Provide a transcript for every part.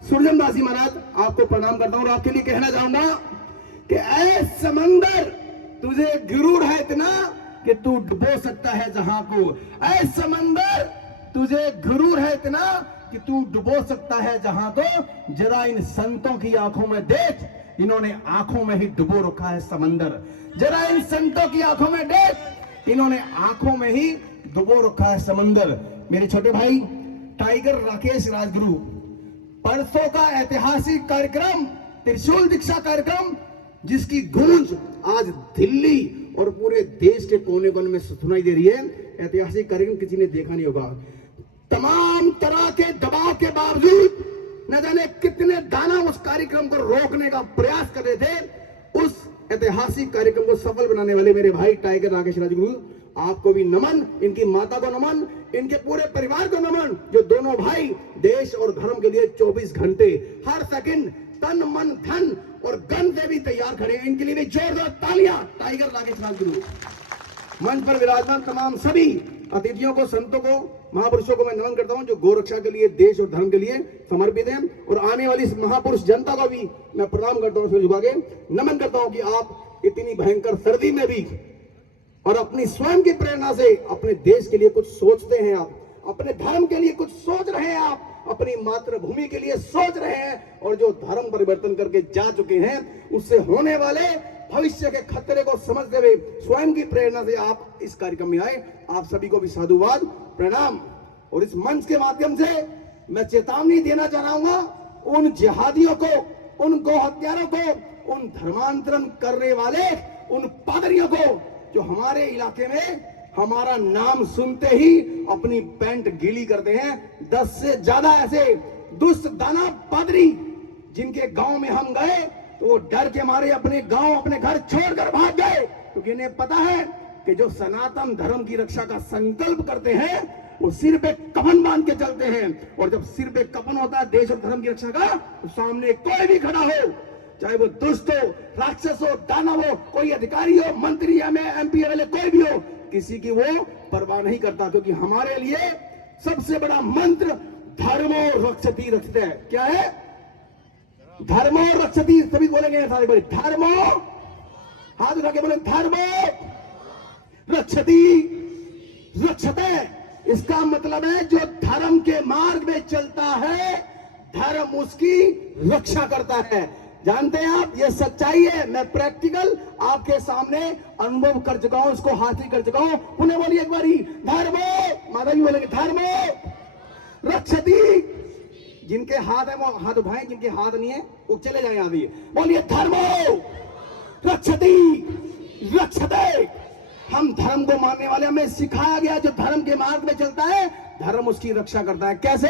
सुरजनवासी महाराज आपको प्रणाम करता हूं और आपके लिए कहना चाहूंगा कि ऐ समंदर तुझे गुरूर है इतना कि तू डुबो सकता है जहां को। ऐ समंदर तुझे गुरूर है इतना कि तू डुबो सकता है जहां को। जरा इन संतों की आंखों में देख, इन्होंने आंखों में ही डुबो रखा है समंदर। जरा इन संतों की आंखों में देख, इन्होंने आंखों में ही डुबो रखा है समंदर। मेरे छोटे भाई टाइगर राकेश राजगुरु, परसों का ऐतिहासिक कार्यक्रम त्रिशूल दीक्षा कार्यक्रम, जिसकी गूंज आज दिल्ली और पूरे देश के कोने कोने में सुनाई दे रही है। ऐतिहासिक कार्यक्रम किसी ने देखा नहीं होगा। तमाम तरह के दबाव के बावजूद न जाने कितने दाना उस कार्यक्रम को रोकने का प्रयास कर रहे थे। उस ऐतिहासिक कार्यक्रम को सफल बनाने वाले मेरे भाई टाइगर राकेश राजगुरु, आपको भी नमन, इनकी माता को नमन, इनके पूरे परिवार को नमन, जो दोनों भाई देश और धर्म के लिए 24 घंटे हर सेकंड तन मन धन और गन से भी तैयार खड़े हैं। इनके लिए भी जोरदार तालियां टाइगर राकेश राजगुरु। मंच पर विराजमान तमाम सभी अतिथियों को, संतों को, महापुरुषों को मैं नमन करता हूं जो गोरक्षा के लिए, देश और धर्म के लिए समर्पित हैं। और आने वाली इस महापुरुष जनता को भी मैं प्रणाम करता हूं, सिर झुका के नमन करता हूं कि आप इतनी भयंकर सर्दी में भी और अपनी स्वयं की प्रेरणा से अपने देश के लिए कुछ सोचते हैं, आप अपने धर्म के लिए कुछ सोच रहे हैं, आप अपनी मातृभूमि के लिए सोच रहे हैं। और जो धर्म परिवर्तन करके जा चुके हैं, उससे होने वाले भविष्य के खतरे को समझते हुए स्वयं की प्रेरणा से आप इस कार्यक्रम में आए। आप सभी को भी साधुवाद, प्रणाम। और इस मंच के माध्यम से मैं चेतावनी देना चाहूंगा उन जिहादियों को, उन गौ हत्यारों को, उन धर्मांतरण करने वाले उन पादरियों को जो हमारे इलाके में हमारा नाम सुनते ही अपनी पैंट गीली करते हैं। 10 से ज्यादा ऐसे दुष्ट दाना पादरी जिनके गांव में हम गए तो वो डर के मारे अपने गांव, अपने घर छोड़कर भाग गए, क्योंकि इन्हें पता है कि जो सनातन धर्म की रक्षा का संकल्प करते हैं वो सिर पे कफन बांध के चलते हैं। और जब सिर पे कफन होता है देश और धर्म की रक्षा का, तो सामने कोई भी खड़ा हो, चाहे वो दुष्ट हो, राक्षस हो, दानव हो, कोई अधिकारी हो, मंत्री, MP, MLA कोई भी हो, किसी की वो परवाह नहीं करता। क्योंकि हमारे लिए सबसे बड़ा मंत्र धर्मो रक्षति रक्षते है। क्या है? धर्मो रक्षति। सभी बोलेंगे सारे बड़े, धर्मो, हाथ उठा के बोले धर्मो रक्षति रक्षते। इसका मतलब है जो धर्म के मार्ग में चलता है, धर्म उसकी रक्षा करता है। जानते हैं आप, ये सच्चाई है। मैं प्रैक्टिकल आपके सामने अनुभव कर चुका हूं, इसको हासिल कर चुका हूं। उन्हें बोलिए एक बारी, धर्मो, माता जी बोलेंगे धर्मो रक्षति। जिनके हाथ है वो हाथ उठाएं, जिनके हाथ नहीं है वो चले जाए। यहां भी बोलिए धर्मो रक्षति रक्षते। हम धर्म को मानने वाले, हमें सिखाया गया जो धर्म के मार्ग में चलता है धर्म उसकी रक्षा करता है। कैसे?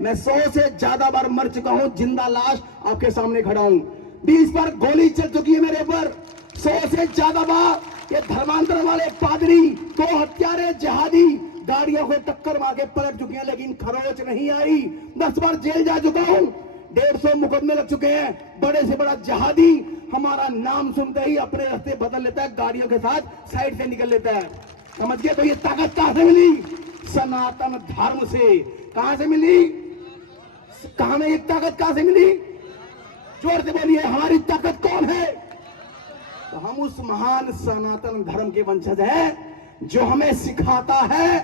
मैं 100 से ज्यादा बार मर चुका हूं, जिंदा लाश आपके सामने खड़ा हूं। 20 बार गोली चल चुकी है मेरे ऊपर, 100 से ज्यादा बार ये धर्मांतरण वाले पादरी, तो हत्यारे, जिहादी गाड़ियों को टक्कर मार के पलट चुके हैं, लेकिन खरोच नहीं आई। 10 बार जेल जा चुका हूं, 150 मुकदमे लग चुके हैं। बड़े से बड़ा जिहादी हमारा नाम सुनते ही अपने रास्ते बदल लेता है, गाड़ियों के साथ साइड से निकल लेता है। समझ गए? तो ये ताकत कहां से मिली? सनातन धर्म से। कहां से मिली? कहां में ये ताकत कहां से मिली? जोर से बोलिए, हमारी ताकत कौन है? तो हम उस महान सनातन धर्म के वंशज हैं जो हमें सिखाता है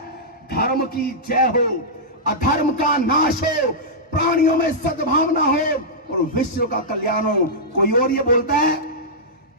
धर्म की जय हो, अधर्म का नाश हो, प्राणियों में सद्भावना हो और विश्व का कल्याण हो। कोई और ये बोलता है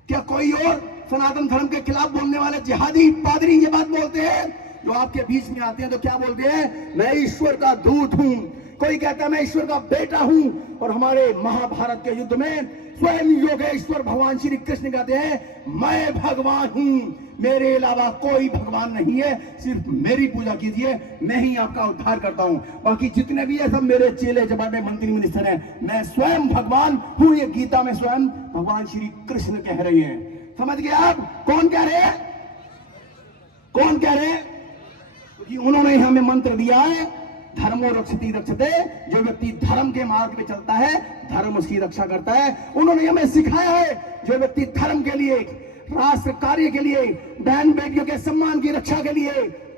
क्या? कोई और सनातन धर्म के खिलाफ बोलने वाले जिहादी पादरी ये बात बोलते हैं? जो आपके बीच में आते हैं तो क्या बोलते हैं? मैं ईश्वर का दूत हूं। कोई कहता है मैं ईश्वर का बेटा हूं। और हमारे महाभारत के युद्ध में स्वयं योगेश्वर भगवान श्री कृष्ण कहते हैं मैं भगवान हूं, मेरे अलावा कोई भगवान नहीं है, सिर्फ मेरी पूजा कीजिए, मैं ही आपका उद्धार करता हूं। बाकी जितने भी है सब मेरे चेले चपाटे मंत्री मिनिस्टर हैं, मैं स्वयं भगवान हूं। ये गीता में स्वयं भगवान श्री कृष्ण कह रहे हैं। समझ गए आप? कौन कह रहे हैं? कौन कह रहे हैं? क्योंकि उन्होंने हमें मंत्र दिया है धर्मो रक्षति रक्षते। जो व्यक्ति धर्म के मार्ग में चलता है धर्म उसकी रक्षा करता है। उन्होंने हमें सिखाया है जो व्यक्ति धर्म के लिए, राष्ट्र कार्य के लिए, बहन बेटियों के सम्मान की रक्षा के लिए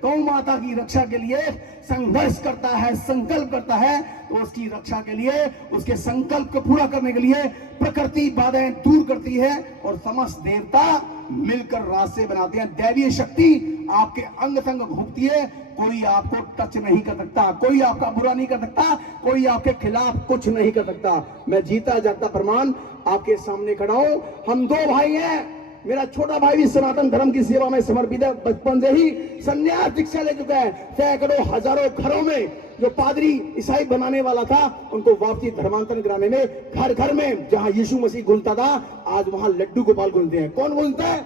गौ माता की रक्षा के लिए संघर्ष करता है, संकल्प करता है, तो उसकी रक्षा के लिए, उसके संकल्प को पूरा करने के लिए प्रकृति बाधाएं दूर करती है और समस्त देवता मिलकर रास्ते बनाते हैं। दैवीय शक्ति आपके अंग संग घूमती है, कोई आपको टच नहीं कर सकता, कोई आपका बुरा नहीं कर सकता, कोई आपके खिलाफ कुछ नहीं कर सकता। मैं जीता जागता प्रमाण आपके सामने खड़ा हूं। हम दो भाई हैं, मेरा छोटा भाई भी सनातन धर्म की सेवा में समर्पित है, बचपन से ही संन्यास दीक्षा ले चुका है। सैकड़ों हजारों घरों में जो पादरी ईसाई बनाने वाला था, उनको वापसी धर्मांतरण कराने में, घर घर में जहां यीशु मसीह घूमता था, आज वहां लड्डू गोपाल घूमते हैं। कौन घूमता है?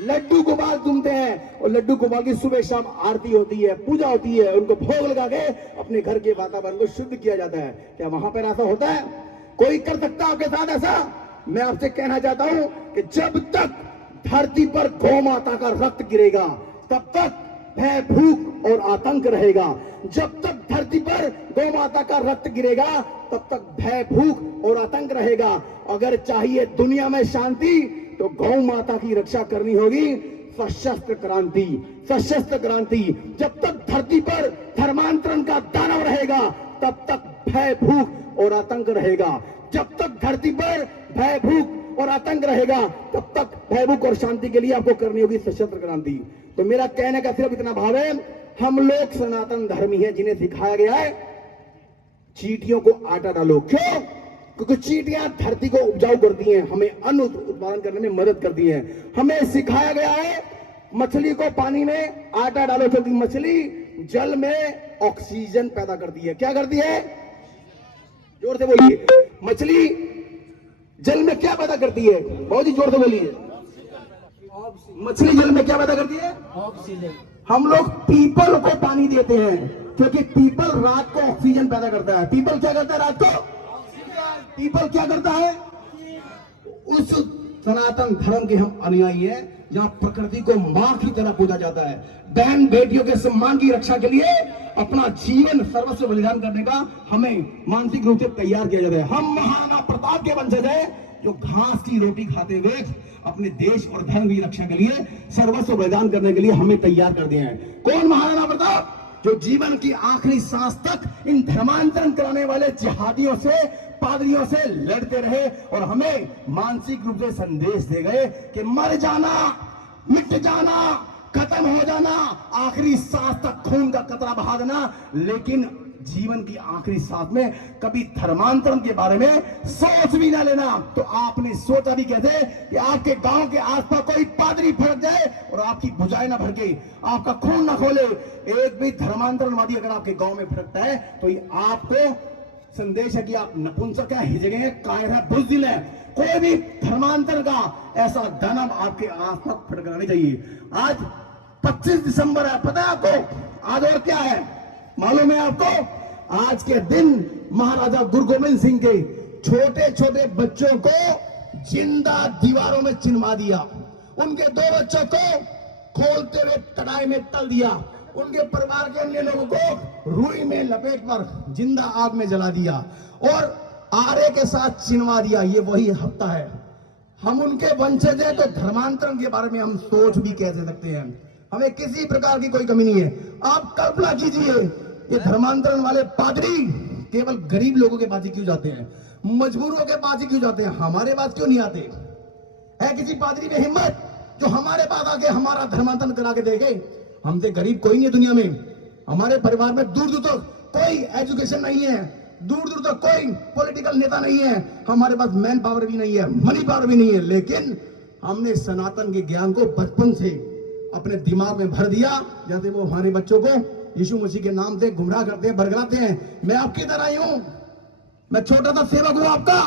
लड्डू गोपाल घूमते हैं। और लड्डू गोपाल की सुबह शाम आरती होती है, पूजा होती है, उनको भोग लगा के अपने घर के वातावरण को शुद्ध किया जाता है। क्या वहां पर ऐसा होता है? कोई कर सकता है आपके साथ ऐसा? मैं आपसे कहना चाहता हूं कि जब तक धरती पर गौ माता का रक्त गिरेगा, तब तक भय, भूख और आतंक रहेगा। जब तक धरती पर गौ माता का रक्त गिरेगा, तब तक भय, भूख और आतंक रहेगा। अगर चाहिए दुनिया में शांति, तो गौ माता की रक्षा करनी होगी। सशस्त्र क्रांति, सशस्त्र क्रांति। जब तक धरती पर धर्मांतरण का दानव रहेगा, तब तक भय, भूख और आतंक रहेगा। जब तक धरती पर भय, भूख और आतंक रहेगा, तब तक भय, भूख और शांति के लिए आपको करनी होगी सशस्त्र क्रांति। तो मेरा कहने का सिर्फ इतना भाव है, हम लोग सनातन धर्मी हैं, जिन्हें सिखाया गया है चींटियों को आटा डालो। क्यों? क्योंकि चींटियां धरती को उपजाऊ करती हैं, हमें अन्न उत्पादन करने में मदद करती हैं। हमें सिखाया गया है मछली को पानी में आटा डालो, क्योंकि मछली जल में ऑक्सीजन पैदा करती है। क्या करती है? जोर से बोलिए। मछली जल में क्या पैदा करती है? बहुत ही जोर से बोलिए। मछली जल में क्या पैदा करती है? ऑक्सीजन। हम लोग पीपल को पानी देते हैं, क्योंकि पीपल रात को ऑक्सीजन पैदा करता है। पीपल क्या करता है रात को? पीपल क्या करता है? उस सनातन धर्म के हम अनुयायी हैं, जहां प्रकृति को मां की तरह पूजा जाता है। बहन बेटियों के सम्मान की रक्षा के लिए अपना जीवन सर्वस्व बलिदान करने का हमें मानसिक रूप से तैयार किया जाता है। हम महाराणा प्रताप के वंशज हैं, जो घास की रोटी खाते हुए अपने देश और धर्म की रक्षा के लिए सर्वस्व बलिदान करने के लिए हमें तैयार कर दिए हैं। कौन महाराणा प्रताप? जो जीवन की आखिरी सांस तक इन धर्मांतरण कराने वाले जिहादियों से, पादरियों से लड़ते रहे और हमें मानसिक रूप से संदेश दे गए कि मर जाना, मिट जाना, खत्म हो जाना, आखिरी सांस तक खून का कतरा बहा देना, लेकिन जीवन की आखिरी सांस में कभी धर्मांतरण के बारे में सोच भी ना लेना। तो आपने सोचा भी कैसे कि आपके गांव के आसपास कोई पादरी फड़क जाए और आपकी भुजाएं ना भड़के, आपका खून ना खोले। एक भी धर्मांतरणवादी अगर आपके गांव में फड़कता है, तो ये आपको संदेश है कि आप नपुंसक है, हिजड़े हैं, कायर है, बुज़दिल है। कोई भी धर्मांतर का ऐसा दानव आपके आसपास फड़कना नहीं चाहिए। आज 25 दिसंबर है, पता है आपको आज और क्या है? मालूम है आपको? आज के दिन महाराजा गुरु गोविंद सिंह के छोटे छोटे बच्चों को जिंदा दीवारों में चिनवा दिया। उनके 2 बच्चों को खोलते हुए कढ़ाई में तल दिया। उनके परिवार के अन्य लोगों को रुई में लपेट कर जिंदा आग में जला दिया और आरे के साथ चिनवा दिया। ये वही हफ्ता है। हम उनके वंशज हैं, तो धर्मांतरण के बारे में हम सोच भी कैसे सकते हैं? हमें किसी प्रकार की कोई कमी नहीं है। आप कल्पना कीजिए, ये धर्मांतरण वाले पादरी केवल गरीब लोगों के पास ही क्यों जाते हैं? मजबूरों के पास ही क्यों जाते हैं? हमारे पास क्यों नहीं आते? है किसी पादरी में हिम्मत जो हमारे पास आके हमारा धर्मांतरण करा के देखे? हमसे गरीब कोई नहीं है दुनिया में। हमारे परिवार में दूर दूर तक कोई एजुकेशन नहीं है, दूर दूर तक कोई पॉलिटिकल नेता नहीं है, हमारे पास मैन पावर भी नहीं है, मनी पावर भी नहीं है, लेकिन हमने सनातन के ज्ञान को बचपन से अपने दिमाग में भर दिया। जैसे वो हमारे बच्चों को यीशु मसीह के नाम से गुमराह करते हैं, बरगलाते हैं। मैं आपकी तरह ही हूं, मैं छोटा सा सेवक हूं आपका।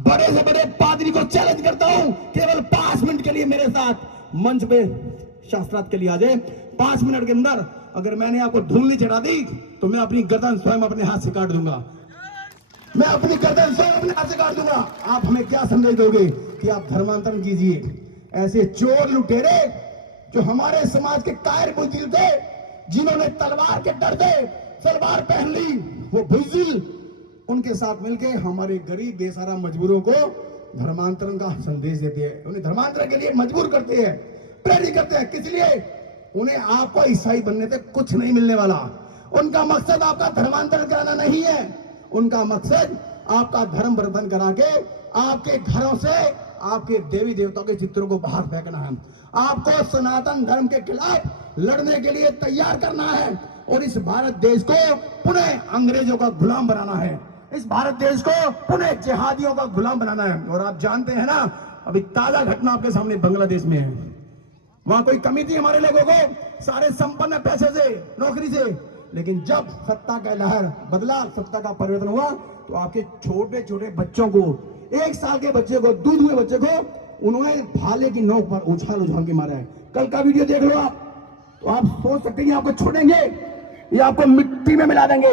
बड़े से बड़े पादरी को चैलेंज करता हूं, केवल 5 मिनट के लिए मेरे साथ मंच पे शास्त्रार्थ के लिए आ जाए। 5 मिनट के अंदर अगर मैंने आपको धूलनी चढ़ा दी, तो मैं अपनी गर्दन स्वयं अपने हाथ से काट दूंगा। मैं अपनी गर्दन स्वयं अपने हाथ से काट दूंगा। आप हमें क्या संदेश दोगे कि आप धर्मांतरण कीजिए? ऐसे चोर लुटेरे जो हमारे समाज के कायर बुज़दिल थे, जिन्होंने तलवार के डर से तलवार पहन ली, वो बुज़दिल उनके साथ मिलके हमारे गरीब बेसहारा मजबूरों को धर्मांतरण का संदेश देते हैं, उन्हें धर्मांतरण के लिए मजबूर करते हैं, प्रेरित करते हैं। किस लिए? उन्हें आपको ईसाई बनने से कुछ नहीं मिलने वाला। उनका मकसद आपका धर्मांतरण कराना नहीं है, उनका मकसद आपका धर्म परिवर्तन करा के आपके घरों से आपके देवी देवताओं के चित्रों को बाहर फेंकना है। आपको सनातन धर्म के खिलाफ लड़ने के लिए तैयार करना है और इस भारत देश को पुनः अंग्रेजों का गुलाम बनाना है। इस भारत देश को पुनः जिहादियों का गुलाम बनाना है। और आप जानते हैं ना, अभी ताजा घटना आपके सामने बांग्लादेश में है। वहां कोई कमी थी हमारे लोगों को, सारे संपन्न पैसे से, नौकरी से, लेकिन जब सत्ता का लहर बदला, सत्ता का परिवर्तन हुआ, तो आपके छोटे छोटे बच्चों को, 1 साल के बच्चे को, दूध हुए बच्चे को उन्होंने भाले की नोक पर उछाल उछाल के मारा है। कल का वीडियो देख लो आप, तो आप सोच सकते हैं कि आपको छोड़ेंगे या आपको मिट्टी में मिला देंगे।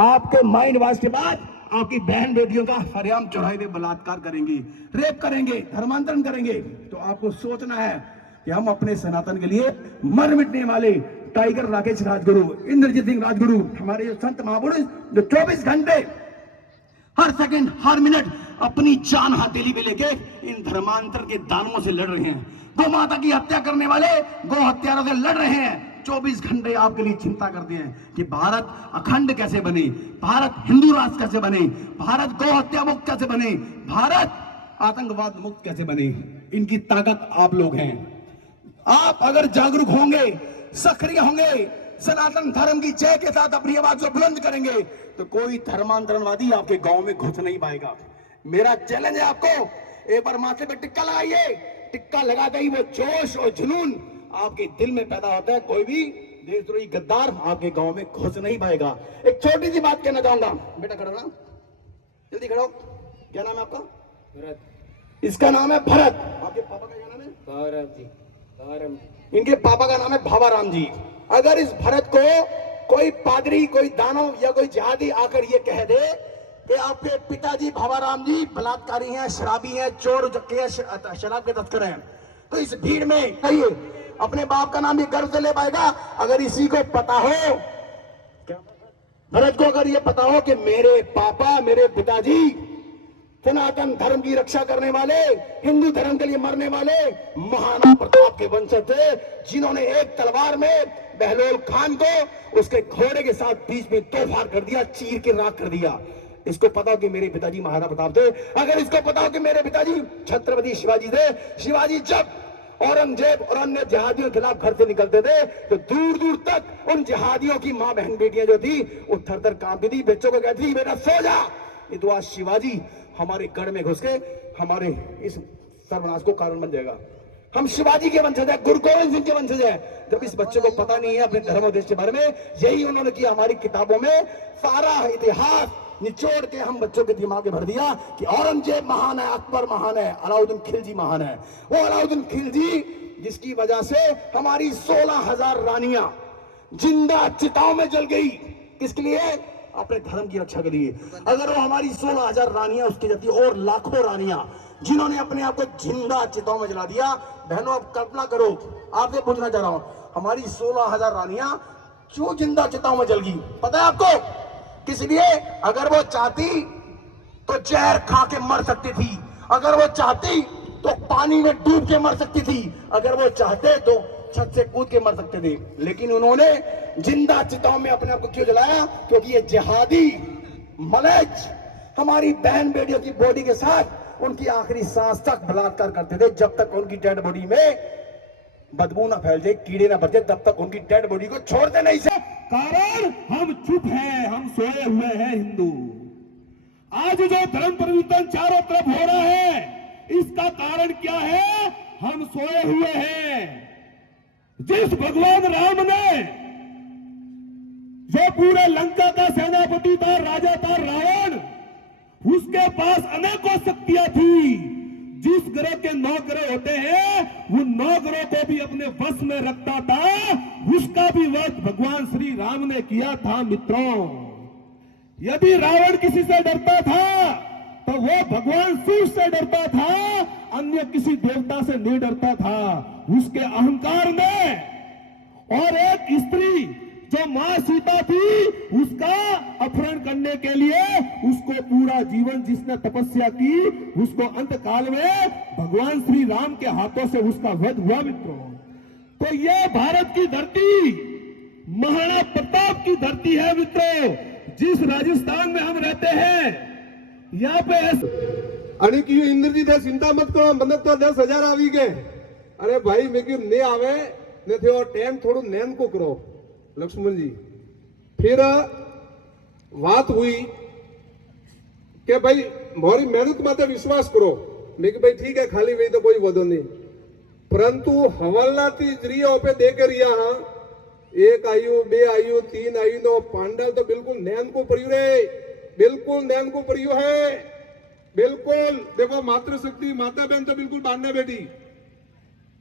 आपके माइंड वॉश के बाद आपकी बहन बेटियों का हरियाम चौराहे पे बलात्कार करेंगे, रेप करेंगे, धर्मांतरण करेंगे। तो आपको सोचना है कि हम अपने सनातन के लिए मर मिटने वाले टाइगर राकेश राजगुरु, इंद्रजीत सिंह राजगुरु, हमारे जो संत महापुरुष जो 24 घंटे हर सेकंड हर मिनट अपनी जान हथेली पे लेके इन धर्मांतर के दानवों से लड़ रहे हैं। गौ माता की हत्या करने वाले गौ हत्यारों से लड़ रहे हैं। 24 घंटे आपके लिए चिंता करते हैं कि भारत अखंड कैसे बने, भारत हिंदू राष्ट्र कैसे बने, भारत गौ हत्या मुक्त कैसे बने, भारत आतंकवाद मुक्त कैसे बने। इनकी ताकत आप लोग हैं। आप अगर जागरूक होंगे, सक्रिय होंगे, सनातन धर्म की जय के साथ अपनी आवाज को बुलंद करेंगे, तो कोई धर्मांतरणवादी आपके गांव में घुस नहीं पाएगा। मेरा चैलेंज है आपको, एक बार माथे पे टिक्का लगाइए। टिक्का लगाते ही वो जोश और जुनून आपके दिल में पैदा होता है, कोई भी देशद्रोही गद्दार आपके गांव में घुस नहीं पाएगा। एक छोटी सी बात कहना चाहूंगा, बेटा खड़ो ना, जल्दी खड़ो। क्या नाम है आपका? भरत। इसका नाम है भरत। आपके पापा का क्या नाम है? भावाराम जी। भावाराम। इनके पापा का नाम है भावाराम जी। अगर इस भरत को कोई पादरी, कोई दानव या कोई जिहादी आकर ये कह दे कि आपके पिताजी भावाराम जी बलात्कारी हैं, शराबी हैं, चोर उचक्के हैं, शराब के तस्कर हैं, तो इस भीड़ में कहिए अपने बाप का नाम भी गर्व से ले पाएगा? अगर इसी को पता हो, भरत को अगर ये पता हो कि मेरे पापा, मेरे पिताजी सनातन धर्म की रक्षा करने वाले, हिंदू धर्म के लिए मरने वाले महाराणा प्रताप के वंशज थे, जिन्होंने एक तलवार में बहलोल खान को उसके घोड़े के साथ बीच में 2 फाड़ कर दिया, चीर के राख कर दिया। इसको पता हो कि मेरे पिताजी महाराणा प्रताप थे। अगर इसको पता हो कि मेरे पिताजी छत्रपति शिवाजी थे, शिवाजी जब औरंगजेब और अन्य जिहादियों के खिलाफ घर से निकलते थे तो दूर दूर तक उन जिहादियों की मां बहन बेटियां जो थी वो थर थर कांपती थी, बच्चों को कहती थी बेटा सो जा। ये तो आज शिवाजी हमारे गढ़ में घुस के हमारे इस सर्वनाश को कारण बन जाएगा। हम शिवाजी के वंशज है, गुरु गोविंद सिंह के वंशज है। जब इस बच्चे को पता नहीं है अपने धर्म और देश के बारे में, यही उन्होंने किया। हमारी किताबों में सारा इतिहास निचोड़ के हम बच्चों के दिमाग में भर दिया कि औरंगजेब महान है, अकबर महान है, अलाउद्दीन खिलजी महान है। वो अलाउद्दीन खिलजी जिसकी वजह से हमारी 16,000 रानियां जिंदा चिताओं में जल गई। किसके लिए? अपने धर्म की रक्षा के लिए। अगर वो हमारी 16,000 रानियां उसकी जाती और लाखों रानियां जिन्होंने अपने आप को जिंदा चिताओं में जला दिया। बहनों आप कल्पना करो, आपसे पूछना चाह रहा हूं, हमारी 16,000 रानियां क्यों जिंदा चिताओं में जल गई? पता है आपको? किस लिए? अगर वो चाहती तो जहर खा के मर सकती थी, अगर वो चाहती तो पानी में डूब के मर सकती थी, अगर वो चाहते तो छत से कूद के मर सकते थे। लेकिन उन्होंने जिंदा चिताओं में अपने आप को क्यों जलाया? क्योंकि ये जिहादी मलेच हमारी बहन बेटियों की बॉडी के साथ उनकी आखिरी सांस तक बलात्कार करते थे। जब तक उनकी डेड बॉडी में बदबू ना फैल जाए, कीड़े ना बढ़ जाए, तब तक उनकी डेड बॉडी को छोड़ते नहीं से। कारण हम चुप हैं, हम सोए हुए हैं हिंदू। आज जो धर्म परिवर्तन चारों तरफ हो रहा है, इसका कारण क्या है? हम सोए हुए हैं। जिस भगवान राम ने, जो पूरे लंका का सेनापति था, राजा था रावण, उसके पास अनेकों शक्तियां थी। जिस ग्रह के 9 ग्रह होते हैं, वो 9 ग्रह को भी अपने वश में रखता था। उसका भी वध भगवान श्री राम ने किया था। मित्रों, यदि रावण किसी से डरता था तो वो भगवान शिव से डरता था, अन्य किसी देवता से नहीं डरता था। उसके अहंकार में, और एक स्त्री जो मां सीता थी, उसका अपहरण करने के लिए उसको पूरा जीवन जिसने तपस्या की, उसको अंत काल में भगवान श्री राम के हाथों से उसका वध हुआ। मित्रों, तो ये भारत की धरती महाराणा प्रताप की धरती है मित्रों। जिस राजस्थान में हम रहते हैं यहाँ पे आणि की इंद्रजीत है चिंता मत करो, મને તો 10,000 આવી ગए। अरे भाई मैं क्यों ने आवे ने थे और टाइम थोड़ा नैन को करो लक्ष्मण जी। फिर बात हुई कि भाई मोरी मेहनत माते विश्वास करो। मैं कि भाई ठीक है खाली वही तो कोई वदो नहीं, परंतु हवाला थी जरिया पे दे के रिया हाँ 1 आयु 2 आयु 3 आयु नो पांडल तो बिल्कुल नैन को परियो रे, बिल्कुल नैन को परियो है, बिल्कुल। देखो मातृशक्ति माता बहन तो बिल्कुल बांधने बेटी,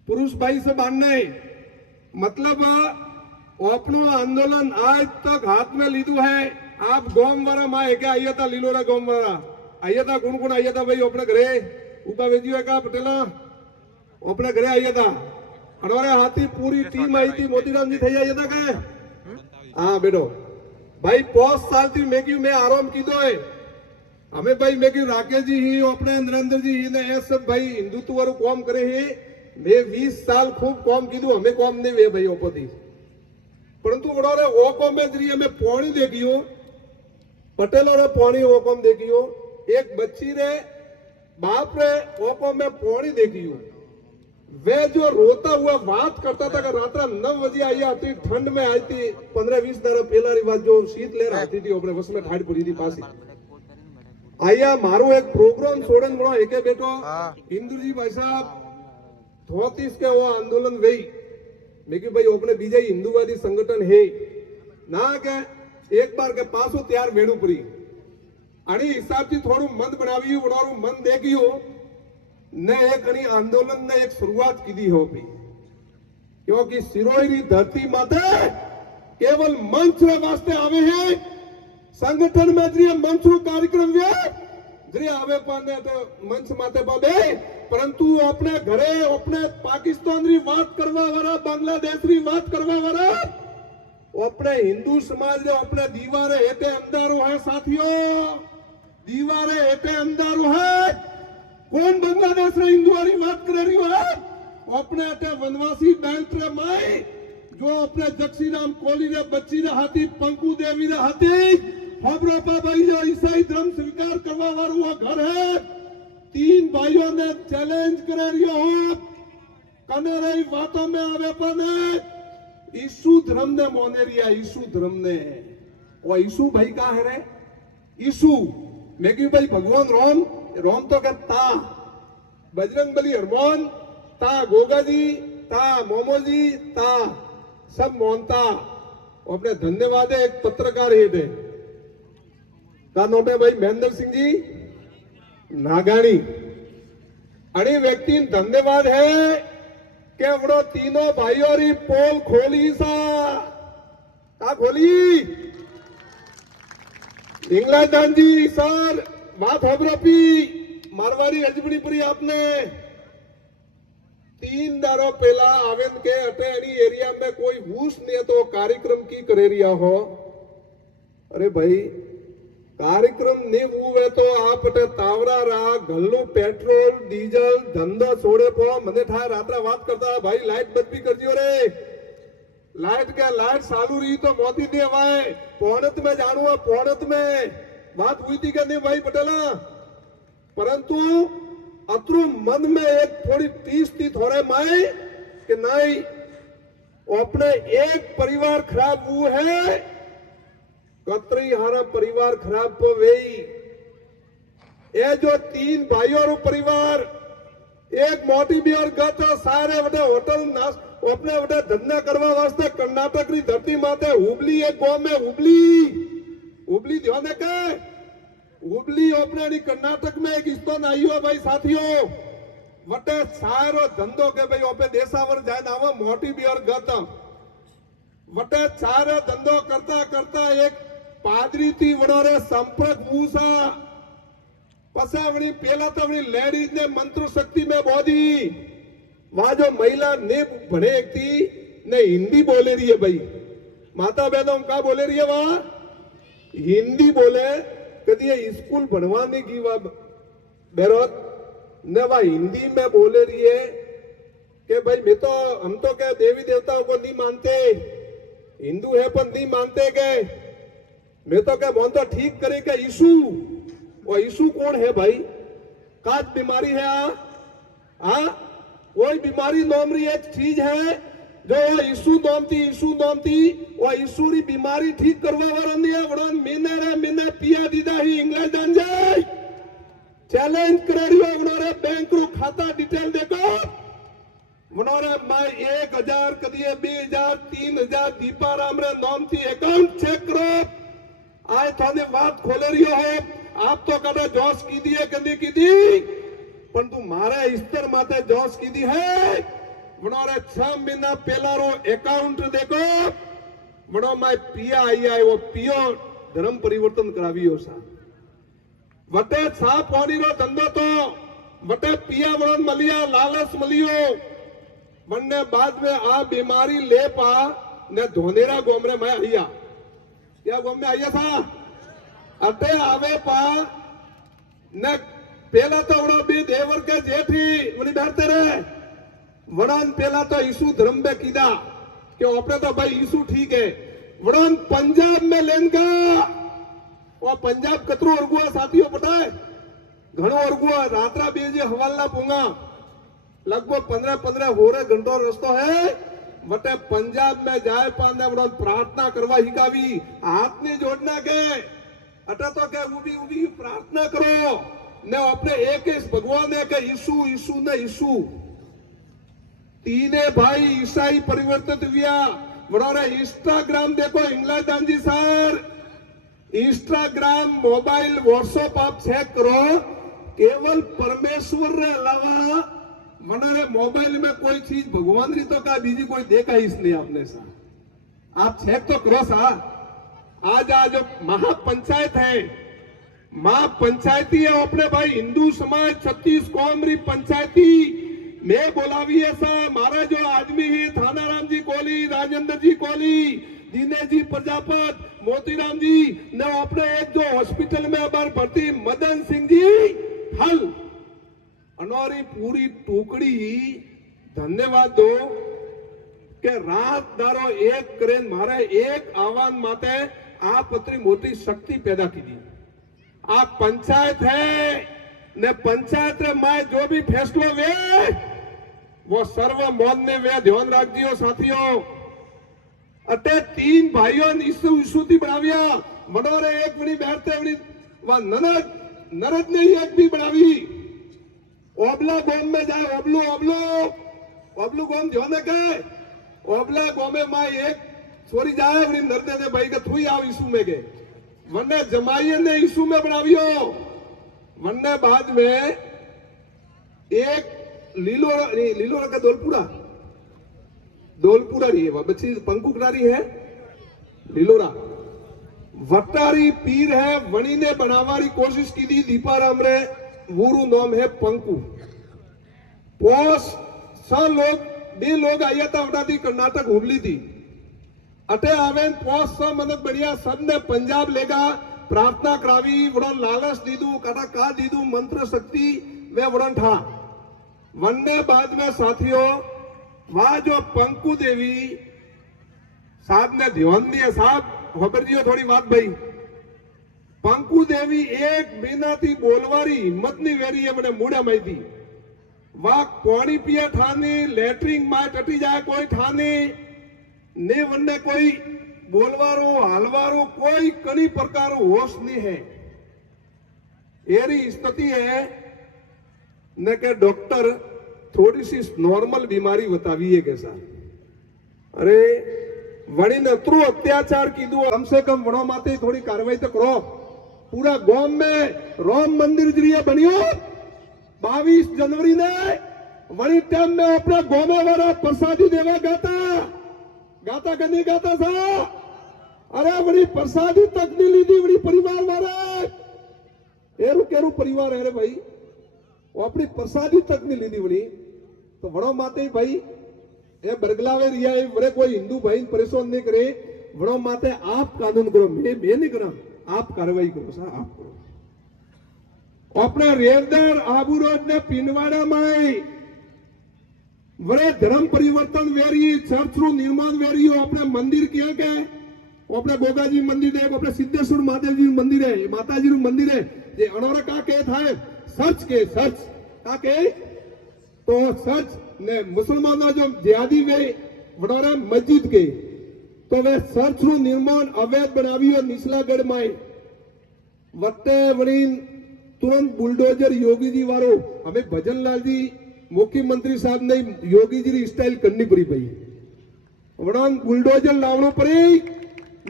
पुरुष भाई से बांधने मतलब अपनो आंदोलन आज तक हाथ में लीधु है। आप गोम वाला माँ क्या आइया था लीलोरा गोम वाला आइया था, कौन कौन आइया था भाई अपने घरे उपा वेजियो है का पटेला अपने घरे आइया था। हमारे हाथी पूरी टीम आई थी, मोतीराम जी थे आइया था क्या? हाँ बेटो भाई 5 साल थी मैं आराम की दो है हमें भाई मैं राकेश जी ही अपने नरेंद्र जी ही ने ये सब भाई हिंदुत्व वालों कॉम करे है। मैं 20 साल खूब कॉम की दू, हमें कॉम नहीं वे भाई ओपती, परंतु बड़ोरे वो कॉम में जरिए मैं पौनी देखियो पटेलों रे पौनी वो कॉम देखियो, एक बच्ची रे बाप रे वो कॉम में पौनी देखियो। वे जो रोता हुआ बात करता था कि रात 9 बजे आई आती, ठंड में आई थी 15-20 दिन पहला रिवाज जो शीत लहर आती थी अपने बस में ठाड़ पड़ी थी पास आया मारो एक प्रोग्राम छोड़न बड़ो एक बेटो इंद्र जी भाई साहब 34 के वो आंदोलन वही मैं कि भाई अपने बीजे हिंदुवादी संगठन है ना के एक बार के पासो तैयार वेणु परी आणि हिसाब से थोड़ू मन बनावी उड़ारू मन देखियो ने एक अनी आंदोलन ने एक शुरुआत की दी हो भी, क्योंकि सिरोही धरती माते केवल मंच रे वास्ते आवे हैं संगठन में जरिए मंच कार्यक्रम जरिए आवे पाने तो मंच माते पाबे, परंतु अपने घरे अपने पाकिस्तान री बात करवा वाला बांग्लादेश री बात करवा वाला अपने हिंदू समाज रे अपने दीवारे हेटे अंधारो है साथियों, दीवारे हेटे अंधारो है। कौन बांग्लादेश रे हिंदू वाली बात कर रही है? अपने हेटे वनवासी बेल्ट रे माई जो अपने जक्सी राम कोहली रे बच्ची रे हाथी पंकु देवी रे हाथी हबरोपा भाई जो ईसाई धर्म स्वीकार करवा वाला घर है। 3 भाइयों ने चैलेंज करे रियो हो कने रही बातों में आवे पने यीशु धर्म ने मोने रिया, यीशु धर्म ने और यीशु भाई का है रे यीशु मैं कि भाई भगवान रोम तो कहता बजरंगबली हनुमान ता गोगा जी ता मोमो जी ता सब मोनता अपने धन्यवाद है। एक पत्रकार है थे का नाम है भाई महेंद्र सिंह जी नागानी अरे व्यक्ति धन्यवाद है के बड़ो तीनों भाइयों री पोल खोली सा का खोली इंग्लैंड जी सर बात होबरपी मारवाड़ी अजबड़ी परी आपने 3 दारों पहला आवेन के अटेनी एरिया में कोई हुश नहीं तो कार्यक्रम की करे रिया हो। अरे भाई कार्यक्रम नहीं हुए तो आप तावरा रहा घल्लू पेट्रोल डीजल धंधो छोड़े पो मने था रात्रा बात करता भाई लाइट बंद भी कर दियो रे लाइट क्या लाइट चालू रही तो मोती दे हवाए पौनत में जानू पौनत में बात हुई थी क्या नहीं भाई पटेला, परंतु अत्रु मन में एक थोड़ी टीस थी थोड़े माए कि नहीं अपने एक परिवार खराब हुआ है कतरी हारा परिवार खराब तो वही ये जो 3 भाइयों रो परिवार एक मोटी भी और गत सारे बड़े होटल नाश अपने बड़े धंधा करवा वास्ते कर्नाटक री धरती माते हुबली एक गांव में हुबली ध्यान के हुबली अपने कर्नाटक में एक स्थान आई हो भाई साथियों वटे सारो धंधो के भाई ओपे देशावर जाए ना वो मोटी भी और गत वटे सारो धंधो करता करता एक पादरी थी वडोरे संपर्क मूसा पसावणी पहला तो अपनी लेडीज ने मंत्र शक्ति में बोधी वहां जो महिला ने भणे एक थी ने हिंदी बोले रही है भाई माता बहनों का बोले रही है वहां हिंदी बोले कभी ये स्कूल बनवाने की वह बेरोत ने वह हिंदी में बोले रही है कि भाई मैं तो हम तो क्या देवी देवताओं को नहीं मानते, हिंदू है पर नहीं मानते के मैं तो क्या मन तो ठीक करे क्या यीशु, वो यीशु कौन है भाई? काज बीमारी है आ कोई बीमारी नोमरी एक चीज है जो यीशु नोमती वो यीशु री बीमारी ठीक करवा वाला नहीं है। वड़न मैंने पिया दीदा ही इंग्लिश जान जाए चैलेंज करे रियो वनोरे बैंक रू खाता डिटेल देखो वनोरे मैं 1000 कदिए 2000 3000 दीपाराम रे नोमती अकाउंट चेक करो आए थाने बात खोले रियो हो आप तो कदा जोश की दी है कदी की दी परंतु मारे इस्तर माते जोश की दी है वनोरे 6 महीना पहला रो अकाउंट देखो वनो मैं पिया आई आए वो पियो धर्म परिवर्तन करावियो सा वटे सा पानी रो धंधो तो वटे पिया वरण मलिया लालच मलियो वन्ने बाद में आ बीमारी ले पा ने धोनेरा गोमरे में आया क्या गोम में आया था अटे आवे पा ने पहला तो वड़ो बी देवर के जेठी वनी बैठते रहे वड़न पहला तो यीशु धर्म में कीदा कि अपने तो भाई यीशु ठीक है वड़न पंजाब में लेनगा वो पंजाब कतरो अर्गुआ साथियों पता है घणो अर्गुआ रात्रा बेजे हवाला पूंगा लगभग 15 होरे घंटो रस्तो है वटे पंजाब में जाए पाने वड़न प्रार्थना करवा हिकावी हाथ ने जोड़ना के अटा तो के उभी प्रार्थना करो ने अपने एक भगवान है के यीशु ने यीशु तीने भाई ईसाई परिवर्तित हुआ वड़ोरे इंस्टाग्राम देखो इंग्लिश दानजी सर इंस्टाग्राम मोबाइल व्हाट्सएप आप चेक करो केवल परमेश्वर रे अलावा मनरे मोबाइल में कोई चीज भगवान री तो का बीजी कोई देखा ही इसलिए आपने सा आप चेक तो करो सा आज महापंचायत है महापंचायती है अपने भाई हिंदू समाज 36 कौम री पंचायती मैं बोलावी ऐसा मारा जो आदमी है थानाराम जी कोहली राजेंद्र जी कोहली दिनेश जी प्रजापत मोतीराम जी ने अपने एक जो हॉस्पिटल में अबार भर्ती मदन सिंह जी हल अनोरी पूरी टुकड़ी धन्यवाद दो के रात दारो एक करें मारे एक आह्वान माते आप पत्री मोटी शक्ति पैदा की दी आप पंचायत है ने पंचायत रे मैं जो भी फैसलो वे वो सर्व मौन ने वे ध्यान रख दियो साथियों अटे 3 भाइयों ईसु थी बनाविया मनोरे एक बड़ी बैठते बड़ी वह नरद ने एक भी बनावी ओबला गोम में जाए ओबलू गोम ध्यान के ओबला गोमे में एक छोरी जाए बड़ी नरदे ने भाई का थुई आओ ईसु में गए वन्ने जमाइए ने ईसु में बनावियो वन्ने बाद में एक लीलो का दोलपुरा रही है बच्ची पंकु करारी है लीलोरा वटारी पीर है वणी ने बनावारी कोशिश की थी दीपाराम रे वूरू नाम है पंकु पोस बे लोग आया था वटा थी कर्नाटक हुबली थी अटे आवेन पोस सा मतलब बढ़िया सब ने पंजाब लेगा प्रार्थना करावी वड़न लालच दीदू कटा का दीदू मंत्र शक्ति वे वड़न था वन्ने बाद में साथियों वह जो पंकु देवी साहब ने ध्यान दिया साहब खबर दियो थोड़ी बात भाई पंकु देवी एक महीना थी बोलवारी हिम्मत नहीं वेरी है मैंने मुड़ा मई थी वह पानी पिया ठाने लेटरिंग मां टटी जाए कोई ठाने ने वन्ने कोई बोलवारो हालवारो कोई कनी प्रकार होश नहीं है एरी स्थिति है न के डॉक्टर थोड़ी सी नॉर्मल बीमारी बतावी है कैसा अरे वणी ने अतरू अत्याचार की दो कम से कम वणो माते थोड़ी कार्रवाई तो करो पूरा गांव में राम मंदिर जरिए बनियो 22 जनवरी ने वणी टाइम में अपना गांव में वाला प्रसादी देवा गाता का नहीं गाता था अरे वणी प्रसादी तक नहीं ली थी वणी परिवार वाले एरू केरू परिवार है रे भाई वो अपनी प्रसादी तक नहीं ली थी वणी तो वड़ो माते भाई ये बरगलावे रिया है वरे कोई हिंदू भाई परेशान नहीं करे वड़ो माते आप कानून करो मैं नहीं करा आप कार्रवाई करो सा आप करो अपना रेवदर आबू रोड ने पिनवाड़ा में वरे धर्म परिवर्तन वेरी चर्च रू निर्माण वेरी हो अपने मंदिर किया के अपने गोगाजी मंदिर है अपने सिद्धेश्वर महादेव जी मंदिर है माताजी रू मंदिर है ये अनोरा का के थाए सर्च के सर्च का के तो सर्च ने मुसलमानों जो जिहादी वे वडोरा मस्जिद के तो वे सर्च रू निर्माण अवैध बनावी और निचलागढ़ में वट्टे वरीन तुरंत बुलडोजर योगी जी वारो हमें भजन लाल जी मुख्यमंत्री साहब ने योगी जी की स्टाइल करनी पड़ी पई वड़ा बुलडोजर लावनो पड़ी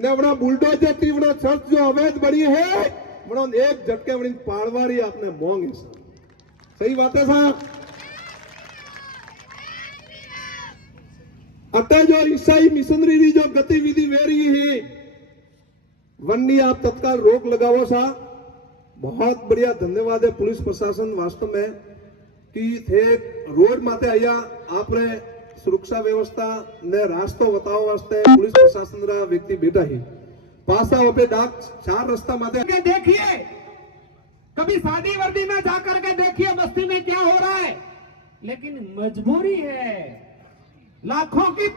ने वड़ा बुलडोजर थी वड़ा चर्च जो अवैध बनी है वड़ा एक झटके वड़ी पाड़वारी आपने मोंग है सही बात है साहब अतः जो ईसाई मिशनरी की जो गतिविधि वे रही है वन्नी आप तत्काल रोक लगाओ सा बहुत बढ़िया धन्यवाद है पुलिस प्रशासन वास्तव में कि थे रोड माते आया आपने सुरक्षा व्यवस्था ने रास्तो बताओ वास्ते पुलिस प्रशासन रा व्यक्ति बैठा है पासा पे डाक 4 रास्ता माते देखिए कभी शादी वर्दी में जाकर के देखिए बस्ती में क्या हो रहा है लेकिन मजबूरी है लाखों की